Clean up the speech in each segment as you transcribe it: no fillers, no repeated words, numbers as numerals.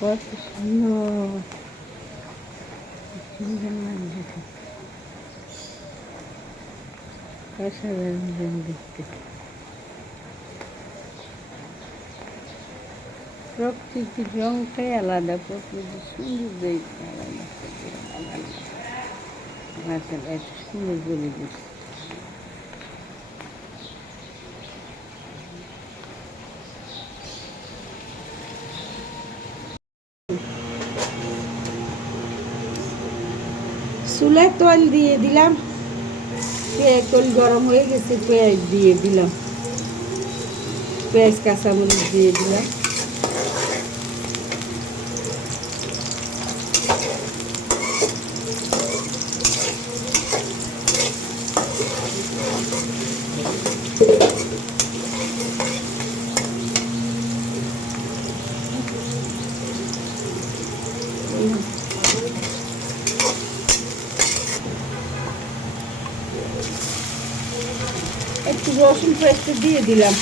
কত সুন্দর সুন্দর লাগছে, অসাধারণ দেখতে। প্রকৃতির রংটাই আলাদা, প্রকৃতির সৌন্দর্যই আলাদা। মাশাআল্লাহ, এত সুন্দর পরিবেশ। চুলায় তেল দিয়ে দিলাম, তেল গরম হয়ে গেছে, পেঁয়াজ দিয়ে দিলাম, পেঁয়াজ কাঁচামরিচ দিয়ে দিলাম। একটু রসুন পেস্ট দিয়ে দিলাম।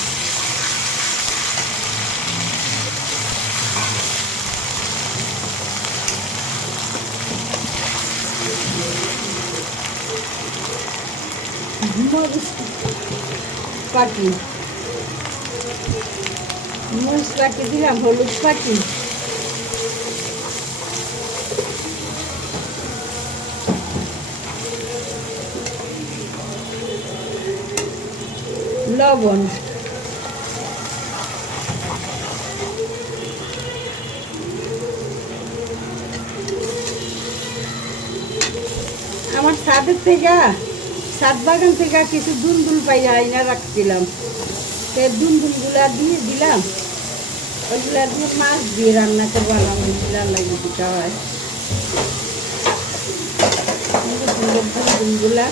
পাটি মরিচ পাটি দিলাম, হলুদ পাটি, লবণ, আমার ছাদ বাগান থেকে কিছু দুলদুল পাইয়া আইনা রাখছিলাম, দুলদুলগুলা দিয়ে দিলাম। ওইগুলা দিয়ে মাছ দিয়ে রান্না করবো, আলহামদুলিল্লাহ লাগিয়ে দিতে হয়। দুলদুলগুলা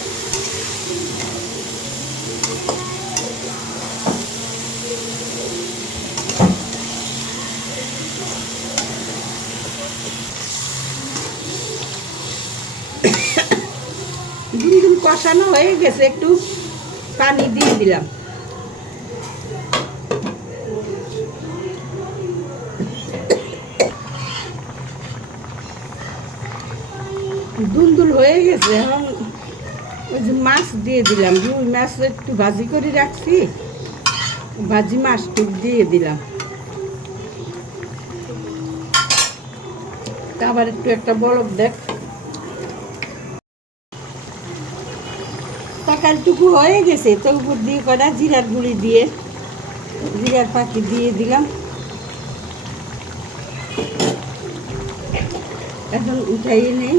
দুলদুল কষানো হয়ে গেছে, একটু পানি দিয়ে দিলাম। দুলদুল হয়ে গেছে, এখন ওই যে মাছ দিয়ে দিলাম। রুই মাছ একটু ভাজি করে রাখছি, ভাজি মাছটু দিয়ে দিলাম। আবার একটু একটা বরফ দেখ। তরকারিটুকু হয়ে গেছে, তো উপর দিয়ে কটা জিরার গুঁড়ি দিয়ে, জিরার পাখি দিয়ে দিলাম। এখন উঠাই নেই।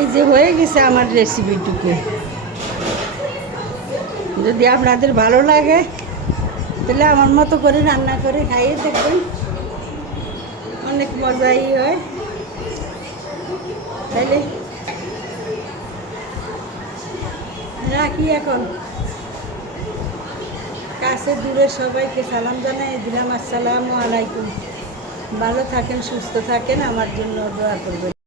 এই যে হয়ে গেছে আমার রেসিপিটুকু। যদি আপনাদের ভালো লাগে তাহলে আমার মতো করে রান্না করে খাইয়ে দেখবেন, অনেক মজাই হয়। তাইলে রাখি এখন। কাছে দূরে সবাইকে সালাম জানাই দিলাম। আসসালামু আলাইকুম। ভালো থাকেন, সুস্থ থাকেন, আমার জন্য দোয়া করবেন।